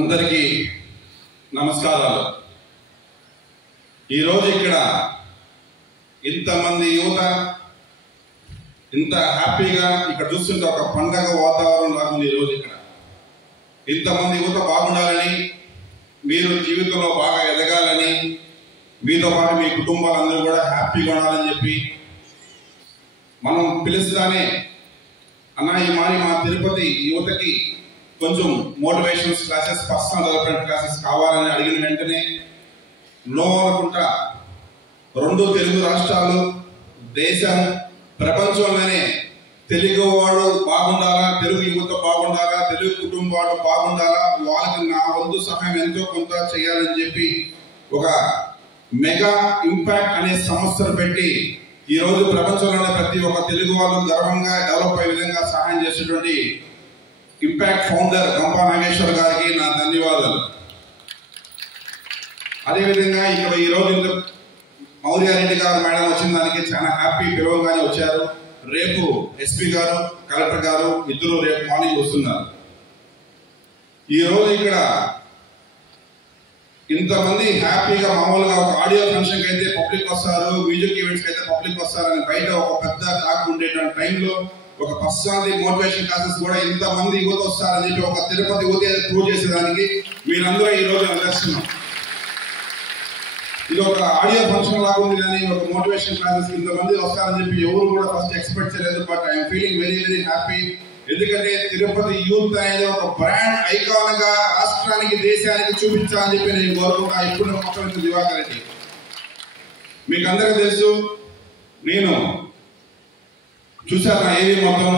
అందరికీ నమస్కారాలు. ఈరోజు ఇక్కడ ఇంతమంది యువత ఇంత హ్యాపీగా ఇక్కడ చూస్తుంటే ఒక పండగ వాతావరణం లాగా ఉంది. ఈరోజు ఇక్కడ ఇంతమంది యువత బాగుండాలని, మీరు జీవితంలో బాగా ఎదగాలని, మీతో పాటు మీ కుటుంబాలందరూ కూడా హ్యాపీగా ఉండాలని చెప్పి మనం పిలుస్తానే అన్న ఈ మారి మా తిరుపతి యువతకి కొంచెం motivational classes, personal development classes కావాలని అడిగిన వెంటనే నో అనుకుంటా 2 తెలుగు రాష్ట్రాలు, దేశం, ప్రపంచంలోనే తెలుగువాడు బాగుండాలా, తెలుగు యువత బాగుండాలా, తెలుగు కుటుంబాలు బాగుండాలా, వాళ్ళకి నా వంతు సహాయం ఎంతో కొంత చేయాలని చెప్పి ఒక మెగా ఇంపాక్ట్ అనే సంస్థను పెట్టి ఈరోజు ప్రపంచంలోనే ప్రతి ఒక్క తెలుగు వాళ్ళు గర్వంగా డెవలప్ అయ్యే విధంగా సహాయం చేసేటువంటి ఇంపాక్ట్ ఫౌండర్ గంపా నాగేశ్వర్ గారికి నా ధన్యవాదాలు. అదేవిధంగా ఇక్కడ ఈరోజు మౌర్యారెడ్డి గారు మేడం వచ్చిన దానికి చాలా హ్యాపీ, పిలవగానే వచ్చారు. రేపు ఎస్పీ గారు, కలెక్టర్ గారు ఇద్దరు రేపు మార్నింగ్ వస్తున్నారు. ఈరోజు ఇక్కడ ఇంతమంది హ్యాపీగా మామూలుగా ఒక ఆడియో ఫంక్షన్ కి అయితే పబ్లిక్ వస్తారు, మ్యూజిక్ ఈవెంట్స్ కి అయితే పబ్లిక్ వస్తారని బయట ఒక పెద్ద టాక్ ఉండేటువంటి టైంలో ఒక పర్సనాలిటీ మోటివేషన్ క్లాసెస్ కూడా ఇంతమంది యువత వస్తారని చెప్పి ఒక తిరుపతి యువత ప్రూవ్ చేసేదానికి మీరందరూ ఈ రోజు నిదర్శనం. ఇది ఒక ఆడియో ఫంక్షన్ లాగా ఉంది, కానీ ఒక మోటివేషన్ క్లాసెస్ ఇంతమంది వస్తారని చెప్పి ఎవరు కూడా ఫస్ట్ ఎక్స్పెక్ట్ చేయలేదు. But I'm feeling very very happy. ఎందుకంటే తిరుపతి యూత్ అనేది ఒక బ్రాండ్ ఐకాన్ గా రాష్ట్రానికి, దేశానికి చూపించాలని చెప్పి నేను కోరుకుంటా. ఇప్పుడు ముఖ్యమంత్రి దివాకర్ రెడ్డి, మీకు అందరికీ తెలుసు, నేను చూశాను నా ఏవి మొత్తం.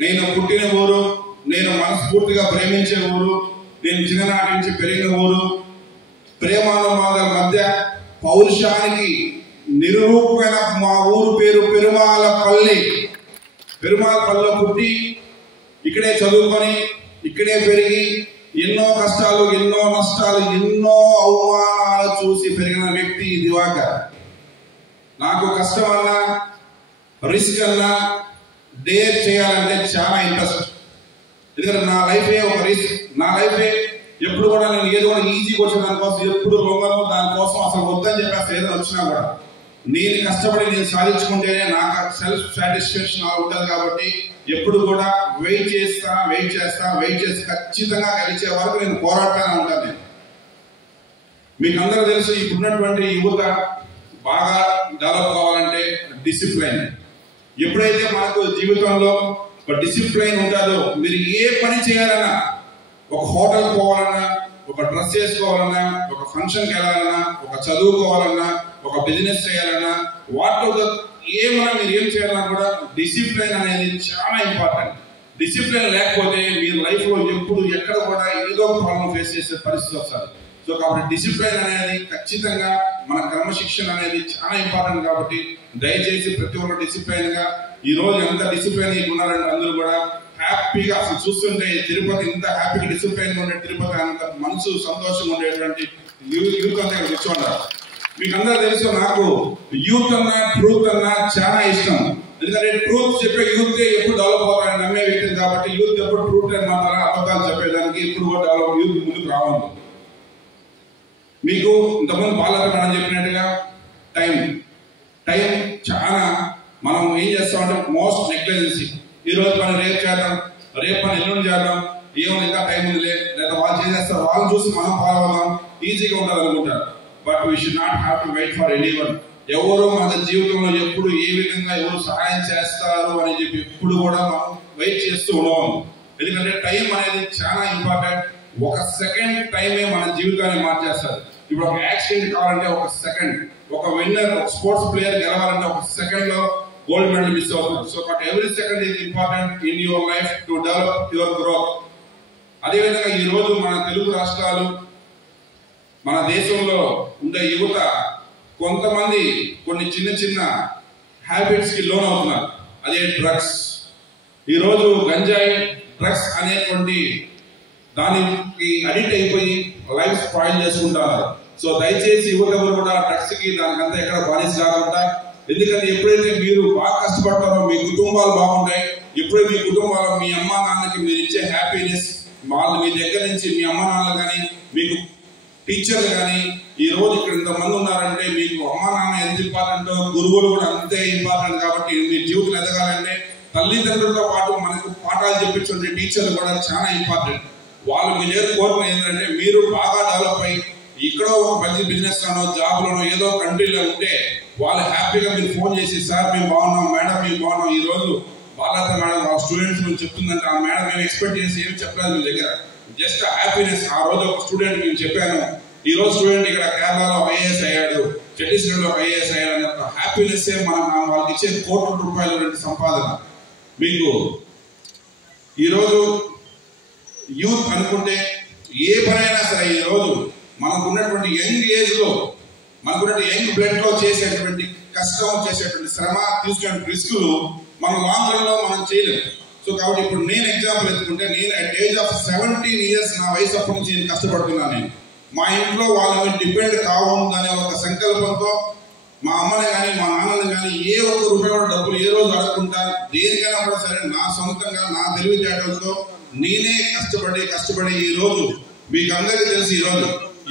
నేను పుట్టిన ఊరు, నేను మనస్ఫూర్తిగా ప్రేమించే ఊరు, నేను చిన్ననాటి నుంచి పెరిగిన ఊరు. ప్రేమానుమానాల మధ్య పౌరుషానికి నిరూపమైన మా ఊరు పేరు పెరుమాళపల్లి. పెరుమాళపల్లిలో పుట్టి ఇక్కడే చదువుకొని ఇక్కడే పెరిగి ఎన్నో కష్టాలు, ఎన్నో నష్టాలు, ఎన్నో అవమానాలు చూసి పెరిగిన వ్యక్తి దివాకర్. నాకు కష్టం అన్నా, రిస్క్ అన్నా, డేర్ చేయాలంటే చాలా ఇంట్రెస్ట్. ఎందుకంటే నా లైఫే ఒక రిస్క్. నా లైఫే ఎప్పుడు కూడా నేను ఏదో కూడా ఈజీగా వచ్చిన దానికోసం ఎప్పుడు లొంగను, దానికోసం అసలు వద్దని చెప్పేసి ఏదైనా వచ్చినా కూడా నేను కష్టపడి నేను సాధించుకుంటేనే నాకు సెల్ఫ్ సాటిస్ఫాక్షన్ ఉంటుంది. కాబట్టి ఎప్పుడు కూడా వెయిట్ చేసి ఖచ్చితంగా గెలిచే వరకు నేను పోరాడుతూనే ఉంటాను. నేను మీకు అందరూ తెలుసు, ఇప్పుడున్నటువంటి యువత బాగా డెవలప్ కావాలంటే డిసిప్లైన్. ఎప్పుడైతే మనకు జీవితంలో ఒక డిసిప్లైన్ ఉంటుందో, మీరు ఏ పని చేయాలన్నా, ఒక హోటల్ పోవాలన్నా, ఒక డ్రెస్ వేసుకోవాలన్నా, ఒక ఫంక్షన్కి వెళ్ళాలన్నా, ఒక చదువుకోవాలన్నా, ఒక బిజినెస్ చేయాలన్నా, ఏమన్నా మీరు ఏం చేయాలన్నా కూడా డిసిప్లైన్ అనేది చాలా ఇంపార్టెంట్. డిసిప్లైన్ లేకపోతే మీరు లైఫ్ లో ఎప్పుడు ఎక్కడ కూడా ఏదో ఒక ప్రాబ్లం ఫేస్ చేసే పరిస్థితి వస్తుంది. సో కాబట్టి డిసిప్లైన్ అనేది ఖచ్చితంగా, మన క్రమశిక్షణ అనేది చాలా ఇంపార్టెంట్. కాబట్టి దయచేసి ప్రతి ఒక్క డిసిప్లైన్ గా, ఈ రోజు ఎంత డిసిప్లైన్ ఉన్నారంటే అందరూ కూడా హ్యాపీగా, అసలు చూస్తుంటే తిరుపతి ఇంత హ్యాపీగా డిసిప్లైన్ ఉండే తిరుపతి, అంత మనసు సంతోషంగా ఉండేటువంటి యూత్ అంతా ఇక్కడ కూర్చోంటారు. మీకు అందరూ తెలుసు, నాకు యూత్ అన్నా, ట్రూత్ అన్నా చాలా ఇష్టం. ఎందుకంటే ట్రూత్ చెప్పే యూత్ ఎప్పుడు డెవలప్ అవుతారని నమ్మే వ్యక్తి. కాబట్టి యూత్ ఎప్పుడు ట్రూత్ అని మాత్రం అబద్ధాలు చెప్పేదానికి ఎప్పుడు కూడా డెవలప్ యూత్ ముందుకు రావాలి. మీకు ఇంతకుముందు బాలకృష్ణ చెప్పినట్టుగా టైం చాలా మనం ఏం చేస్తామంటే మోస్ట్ నెగ్లిజెన్సీ. ఈ రోజు పని రేపు చేద్దాం, రేపు పని ఎల్లుండి చేద్దాం, ఏమో ఇంకా టైం ఉందిలే, లేదా వాళ్ళు చేసేస్తారు, వాళ్ళని చూసి మనం ఫాలో అవుదాం, ఈజీగా ఉండాలి అనుకుంటారు. But we should not have to wait for anyone. ఎవరు మన జీవితంలో ఎప్పుడు ఏ విధంగా ఎవరు సహాయం చేస్తారు అని చెప్పి ఎప్పుడు కూడా మనం వెయిట్ చేస్తూ ఉండవాలి. ఎందుకంటే టైం అనేది చాలా ఇంపార్టెంట్. ఒక సెకండ్ టైమే మన జీవితాన్ని మార్చేస్తారు. ఇప్పుడు ఒక యాక్సిడెంట్ కావాలంటే ఒక సెకండ్, ఒక విన్నర్, ఒక స్పోర్ట్స్ ప్లేయర్ గెలవాలంటే ఒక సెకండ్ లో గోల్డ్ మెడల్ మిస్ అవుతుంది. So but every second is important in your life to develop your growth. అదేవిధంగా ఈ రోజు మన తెలుగు రాష్ట్రాలు, మన దేశంలో ఉండే యువత కొంతమంది కొన్ని చిన్న హ్యాబిట్స్ కి లోన్ అవుతున్నారు. అదే డ్రగ్స్. ఈరోజు గంజాయి, డ్రగ్స్ అనేటువంటి దానికి అడిక్ట్ అయిపోయి లైఫ్ స్పాయిల్ చేసుకుంటారు. సో దయచేసి యువత కూడా డ్రగ్స్ కి దానికంతా ఎక్కడ బానిస కాకుండా, ఎందుకంటే ఎప్పుడైతే మీరు బాగా కష్టపడతారో మీ కుటుంబాలు బాగుంటాయి. ఎప్పుడైతే మీ కుటుంబాలు, మీ అమ్మా నాన్నకి మీరు ఇచ్చే హ్యాపీనెస్, వాళ్ళు మీ దగ్గర నుంచి మీ అమ్మ నాన్నలు కానీ మీకు టీచర్లు కానీ ఈ రోజు ఇక్కడ ఇంతమంది ఉన్నారంటే మీకు అమ్మ నాన్న ఎంత ఇంపార్టెంటో గురువులు కూడా అంతే ఇంపార్టెంట్. కాబట్టి మీ జీవితం ఎదగాలంటే తల్లిదండ్రులతో పాటు మనకు పాఠాలు చెప్పించే టీచర్లు కూడా చాలా ఇంపార్టెంట్. వాళ్ళు మీ దగ్గర కోరుకునేది ఏంటంటే మీరు బాగా డెవలప్ అయ్యి ఇక్కడో ఒక మంచి బిజినెస్ లోనో జాబ్ లోనో ఏదో కంట్రీలో ఉంటే వాళ్ళు హ్యాపీగా మీరు ఫోన్ చేసి సార్ మేము బాగున్నాం, మేడం మేము బాగున్నాం, ఈ రోజు బాలత మేడం వాళ్ళ స్టూడెంట్స్ నుంచి చెప్తుందంటే ఆ మేడం మేము ఎక్స్పెక్ట్ చేసి ఏమి చెప్పలేదు మీ దగ్గర, జస్ట్ హ్యాపీనెస్. ఆ రోజు ఒక స్టూడెంట్ నేను చెప్పాను, ఈ రోజు స్టూడెంట్ ఇక్కడ కేరళలో ఐఏఎస్ అయ్యాడు, ఛత్తీస్గఢ్లో ఐఏఎస్ అయ్యాడు అనే ఒక హ్యాపీనెస్ మనం వాళ్ళకి ఇచ్చే కోట్ల రూపాయల సంపాదన. మీకు ఈరోజు యూత్ అనుకుంటే ఏ పనైనా సరే ఈ రోజు మనకున్నటువంటి యంగ్ ఏజ్ లో మనకున్నటువంటి యంగ్ బ్లడ్ లో చేసేటువంటి కష్టం, చేసేటువంటి శ్రమ, తీసుకునే రిస్కులు మనం లాంగ్ రన్ లో మనం చేయలేము. సో కాబట్టి ఇప్పుడు నేను ఎగ్జాంపుల్ ఎత్తుకుంటే నేను అట్ ఏజ్ ఆఫ్ 17 years నా వయసు అప్పటి నుంచి నేను కష్టపడుతున్నాను. నేను మా ఇంట్లో వాళ్ళ మీద డిపెండ్ కావద్దనే ఒక సంకల్పంతో మా అమ్మని కానీ మా నాన్నని కానీ ఏ ఒక్క రూపాయి కూడా డబ్బులు ఏ రోజు అడగకుండా దేనికైనా కూడా సరే నా సొంతంగా నా తెలివితేటలతో నేనే కష్టపడి ఈ రోజు మీకు అందరికీ తెలిసి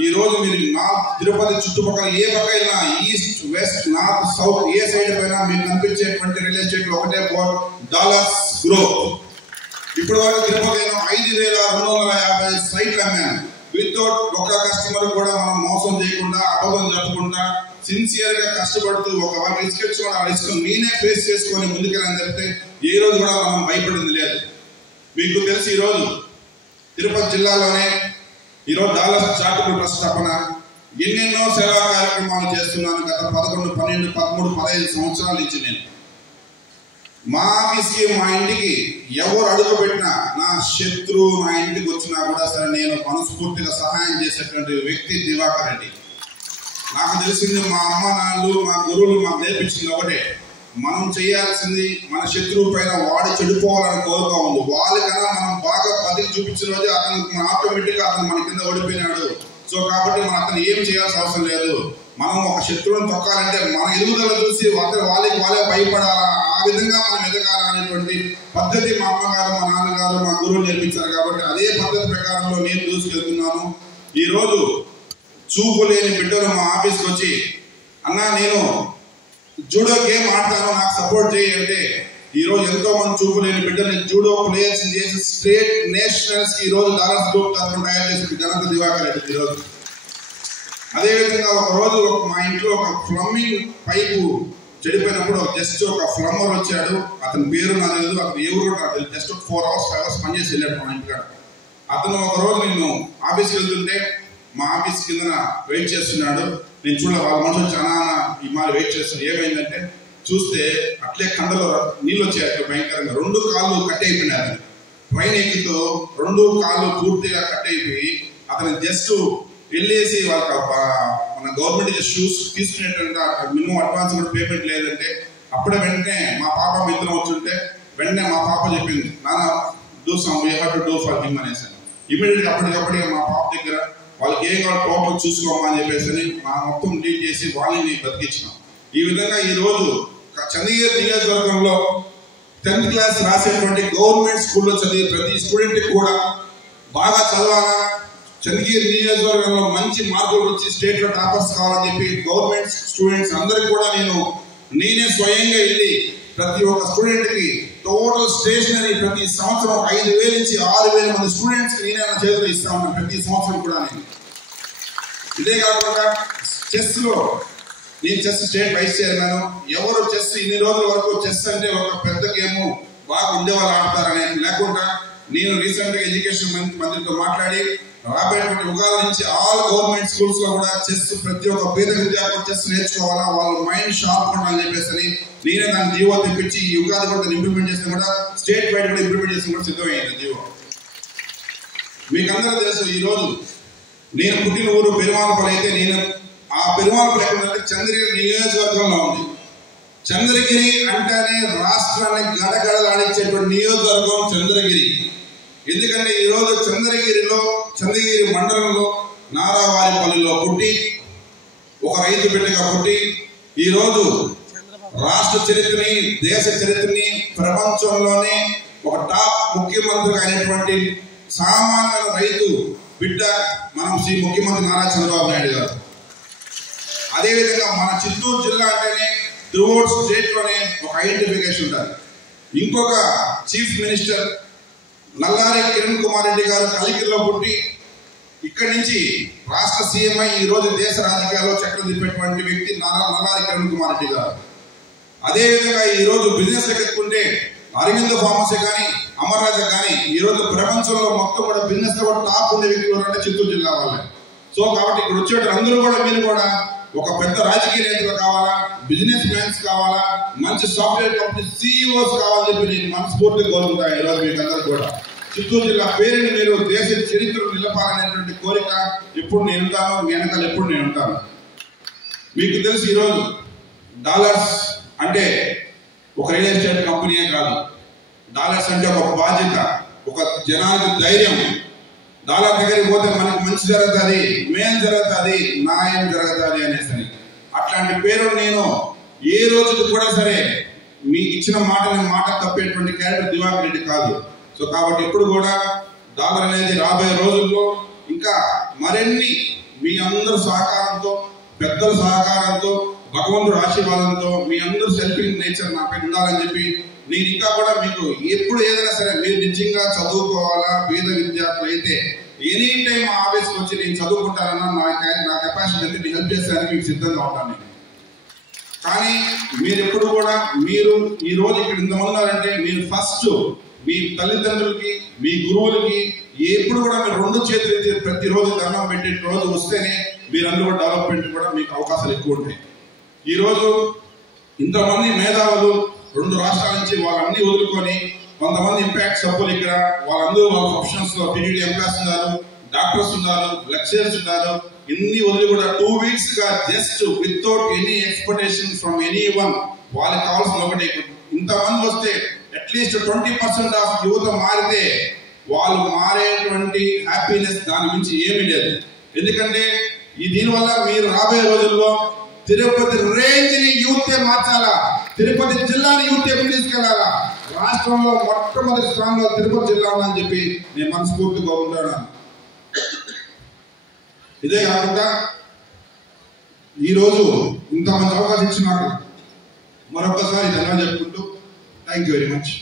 ఈ రోజు మీరు నార్త్ తిరుపతి చుట్టుపక్కల ఏ పక్క అయినా ఈస్ట్ వెస్ట్ నార్త్ సౌత్ ఏ సైడ్ పైన మీకు కనిపించేటువంటి రియల్ ఎస్టేట్ ఒకటే బోర్డ్ డాలర్స్ గ్రోత్. ఇప్పుడు వరకు తిరుపతి 5,250 సైట్లు అమ్మాను వితౌట్ ఒక్క కస్టమర్ కూడా మనం మోసం చేయకుండా అబద్ధం చెప్పకుండా సిన్సియర్ గా కష్టపడుతూ ఒక రిస్క్ తెచ్చుకోవడం ఆ రిస్క్ నేనే ఫేస్ చేసుకొని ముందుకెళ్ళని చెప్తే ఏ రోజు కూడా మనం భయపడింది లేదు. మీకు తెలిసి ఈ రోజు తిరుపతి జిల్లాలోనే ఈరోజు డాలర్స్ చారిటబుల్ ట్రస్ట్ తప్పన ఎన్నెన్నో సేవా కార్యక్రమాలు చేస్తున్నాను. గత 11, 12, 13, 15 సంవత్సరాల నుంచి నేను మా ఆఫీస్కి మా ఇంటికి ఎవరు అడుగు పెట్టినా నా శత్రువు నా ఇంటికి వచ్చినా కూడా సరే నేను మనస్ఫూర్తిగా సహాయం చేసేటువంటి వ్యక్తి దివాకర్ రెడ్డి. నాకు తెలిసింది మా అమ్మ నాన్నలు మా గురువులు మాకు నేర్పించింది ఒకటే, మనం చేయాల్సింది మన శత్రువు పైన వాడు చెడిపోవాలని కోరుతా ఉంది. వాళ్ళకన్నా మనం బాగా పదికి చూపించిన రోజు అతను ఆటోమేటిక్ గా అతను మన కింద ఓడిపోయినాడు. సో కాబట్టి మనం అతను ఏం చేయాల్సిన అవసరం లేదు. మనం ఒక శత్రువుని తొక్కాలంటే మన ఎదుగుదల చూసి వాళ్ళే భయపడాలా, ఆ విధంగా మనం ఎదగాలనేటువంటి పద్ధతి మా అమ్మగారు మా నాన్నగారు మా గురువులు నేర్పించారు. కాబట్టి అదే పద్ధతి ప్రకారంలో నేను దూసుకెళ్తున్నాను. ఈ రోజు చూపు లేని బిడ్డలు మా ఆఫీస్కి వచ్చి అన్నా నేను జూడో గేమ్ ఆడతాను నాకు సపోర్ట్ చేయంటే ఈ రోజు ఎంతో మంది చూపు లేని బిడ్డల్ని జూడో ప్లేయర్స్ చేసి స్టేట్ నేషనల్స్ కి ఈ రోజు డాలర్స్ గ్రూప్ తరఫున తయారు చేసిన ఘనత దివాకర్ రెడ్డి ఈ రోజు. అదేవిధంగా ఒక రోజు మా ఇంట్లో ఒక ప్లంబింగ్ పైపు చెడిపోయినప్పుడు జస్ట్ ఒక ప్లంబర్ వచ్చాడు, అతని పేరు నాకు తెలియదు, అతను ఏ ఊరు నాకు తెలియదు, జస్ట్ 4 hours 5 hours పనిచేసి వెళ్ళాడు మా ఇంటికాడ. అతను ఒక రోజు నేను ఆఫీస్కి వెళ్తుంటే మా ఆఫీస్ కింద వెయిట్ చేస్తున్నాడు. నేను చూడ వాళ్ళ మనుషులు చాలా ఈ మారి వెయిట్ చేస్తున్నారు. ఏమైందంటే చూస్తే అట్లే కండలో నీళ్ళు వచ్చాయి అట్లా భయంకరంగా. 2 కాళ్ళు కట్ అయిపోయినారు. ట్రైన్ ఎక్కుతూ 2 కాళ్ళు పూర్తిగా కట్ అయిపోయి అతను జస్ట్ వెళ్ళేసి వాళ్ళకి మన గవర్నమెంట్ షూస్ తీసుకునేటువంటి మినిమం అడ్వాన్స్ కూడా పేమెంట్ లేదంటే అప్పుడే వెంటనే మా పాప మిత్రం వచ్చుంటే వెంటనే మా పాప చెప్పింది, నాన్న do some we have to do for him అనేసి. ఇమీడియట్గా అప్పటికప్పుడే మా పాప దగ్గర వాళ్ళకి ఏం కావాలి టోటల్ చూసుకోమా అని చెప్పేసి మా మొత్తం డీల్ చేసి వాళ్ళని బతికించినాం. ఈ విధంగా ఈ రోజు చంద్రగిరి నియోజకవర్గంలో 10th క్లాస్ రాసేటువంటి గవర్నమెంట్ స్కూల్లో చదివే ప్రతి స్టూడెంట్కి కూడా బాగా చదవాలా, చంద్రగిరి నియోజకవర్గంలో మంచి మార్కులు వచ్చి స్టేట్ లో టాపర్స్ కావాలని చెప్పి గవర్నమెంట్ స్టూడెంట్స్ అందరికి కూడా నేనే స్వయంగా వెళ్ళి ప్రతి ఒక్క స్టూడెంట్ కి టోటల్ స్టేషనరీ ప్రతి సంవత్సరం 5,000 నుంచి 6,000 మంది స్టూడెంట్స్ కి నేనే నా చేతిలో ఇస్తా ఉన్నాను ప్రతి సంవత్సరం కూడా. నేను ఇదే కాకుండా చెస్ లో నేను చెస్ స్టేట్ వైస్ చైర్మన్. ఎవరు చెస్ ఇన్ని రోజుల వరకు చెస్ అంటే ఒక పెద్ద గేమ్ బాగా ఉండేవాళ్ళు ఆడతారనే లేకుండా నేను రీసెంట్ గా ఎడ్యుకేషన్ మంత్రితో మాట్లాడి రాబోయేటువంటి ఉగాది నుంచి ఆల్ గవర్నమెంట్ స్కూల్స్ లో కూడా చెస్ ప్రతి ఒక్క పేద విద్యార్థులు చెస్ నేర్చుకోవాలా, వాళ్ళ మైండ్ షార్ప్ ఉండాలని చెప్పేసి నేనే దాన్ని జీవో తెప్పించి ఈ ఉగాది కూడా ఇంప్లిమెంట్ చేసిన కూడా స్టేట్ వైడ్ కూడా ఇంప్లిమెంట్ చేసిన కూడా సిద్ధమైంది జీవో. మీకు అందరూ తెలుసు ఈ రోజు నేను పుట్టిన ఊరు పెరుమాళపల్లి అయితే నేను ఆ పెరుమాళపల్లి ఎక్కడంటే చంద్రగిరి నియోజకవర్గంలో ఉంది. చంద్రగిరి అంటేనే రాష్ట్రాన్ని గడగడలాడించేటువంటి నియోజకవర్గం చంద్రగిరి. ఎందుకంటే ఈ రోజు చంద్రగిరి మండలంలో నారావారిపల్లిలో పుట్టి ఒక రైతు బిడ్డగా పుట్టి ఈ రోజు రాష్ట్ర చరిత్రని దేశ చరిత్రని ప్రపంచంలోనే ఒక టాప్ ముఖ్యమంత్రి అయినటువంటి సామాన్య రైతు బిడ్డ మనం శ్రీ ముఖ్యమంత్రి నారా చంద్రబాబు నాయుడు గారు. అదేవిధంగా మన చిత్తూరు జిల్లా అంటేనే త్రూఅవుట్ స్టేట్ లోనే ఒక ఐడెంటిఫికేషన్ ఉంటుంది. ఇంకొక చీఫ్ మినిస్టర్ నల్లారి కిరణ్ కుమార్ రెడ్డి గారు కలికిరిలో పుట్టి ఇక్కడి నుంచి రాష్ట్ర సీఎం అయి ఈ రోజు దేశ రాజకీయాల్లో చక్రం తిప్పేటువంటి వ్యక్తి నల్లారి కిరణ్ కుమార్ రెడ్డి గారు. అదేవిధంగా ఈ రోజు బిజినెస్ ఎత్తుకుంటే అరవింద్ ఫార్మసీ కానీ అమర్రాజ కానీ ఈ రోజు ప్రపంచంలో మొత్తం కూడా బిజినెస్ లో టాప్ ఉండే వ్యక్తులు ఎవరంటే చిత్తూరు జిల్లా వాళ్ళే. సో కాబట్టి ఇక్కడ వచ్చేట అందరూ కూడా మీరు కూడా ఒక పెద్ద రాజకీయ నేతలు కావాలా, బిజినెస్ మ్యాన్స్ కావాలా, మంచి సాఫ్ట్వేర్ కంపెనీ సిఇఓస్ కావాలని చెప్పి నేను మనస్ఫూర్తిగా కోరుకుంటాను. ఈరోజు మీకు అందరూ కూడా చిత్తూరు జిల్లా పేరుని మీరు దేశ చరిత్రను నిలపాలనేటువంటి కోరిక ఎప్పుడు నేను ఉంటాను, మీ వెనకాల ఎప్పుడు నేను ఉంటాను. మీకు తెలుసు ఈరోజు డాలర్స్ అంటే ఒక రియల్ ఎస్టేట్ కంపెనీయే కాదు, డాలర్స్ అంటే ఒక బాధ్యత, ఒక జనానికి ధైర్యం. డాలర్ దగ్గరికి పోతే మనకు మంచి జరుగుతుంది, మేలు జరుగుతుంది, న్యాయం జరుగుతుంది అనేసి. అట్లాంటి పేరు నేను ఏ రోజుకి కూడా సరే మీకు ఇచ్చిన మాట తప్పేటువంటి క్యారెక్టర్ దివాకర్ రెడ్డి కాదు. సో కాబట్టి ఇప్పుడు కూడా డాలర్ అనేది రాబోయే రోజుల్లో ఇంకా మరిన్ని మీ అందరి సహకారంతో, పెద్దల సహకారంతో, భగవంతుడు ఆశీర్వాదంతో మీ అందరూ సెల్ఫింగ్ నేచర్ నాపై ఉండాలని చెప్పి నేను ఇంకా కూడా మీకు ఎప్పుడు ఏదైనా సరే మీరు నిజంగా చదువుకోవాలా, పేద విద్యార్థులు అయితే ఎనీ టైం ఆఫీస్కి వచ్చి నేను చదువుకుంటానన్నా నా కెపాసిటీ అయితే నేను హెల్ప్ చేస్తానని మీకు సిద్ధంగా ఉంటాను. కానీ మీరు ఎప్పుడు కూడా మీరు ఈ రోజు ఇక్కడ ఇంతమంది ఉన్నారంటే మీరు ఫస్ట్ మీ తల్లిదండ్రులకి, మీ గురువులకి ఎప్పుడు కూడా మీరు రెండు చేతులు ప్రతిరోజు దండం పెట్టే రోజు వస్తేనే మీరందరూ కూడా డెవలప్మెంట్ కూడా మీకు అవకాశాలు ఎక్కువ ఉంటాయి. ఈరోజు ఇంతమంది మేధావులు రెండు రాష్ట్రాల నుంచి వాళ్ళన్నీ వదులుకొని కొంతమంది ఇంపాక్ట్ సభ్యులు ఇక్కడ వాళ్ళందరూ వాళ్ళ ప్రొఫెషనల్స్ లో పీజీడీ ఎంప్లాయీస్ ఉన్నారు, డాక్టర్స్ ఉన్నారు, లెక్చరర్స్ ఉన్నారు. ఇన్ని వదిలి కూడా 2 weeks గా just without any expectation from any one వాళ్ళకి కావాల్సిన ఒకటి ఇంతమంది వస్తే అట్లీస్ట్ 20% ఆఫ్ యువత మారితే వాళ్ళు మారేటువంటి హ్యాపీనెస్ దాని నుంచి ఏమీ లేదు. ఎందుకంటే దీనివల్ల మీరు రాబోయే రోజుల్లో తిరుపతి రేంజ్ ని యూతే మార్చాలా, తిరుపతి జిల్లాని యూతే తీసుకెళ్లాలా, రాష్ట్రంలో మొట్టమొదటి స్థానంలో తిరుపతి జిల్లా ఉందని చెప్పి నేను మనస్ఫూర్తిగా కోరుకుంటున్నాను. ఇదే కాకుండా ఈరోజు ఇంత మంచి అవకాశం ఇచ్చినారు మరొకసారి ధన్యవాదాలు చెప్పుకుంటూ థ్యాంక్ యూ వెరీ మచ్.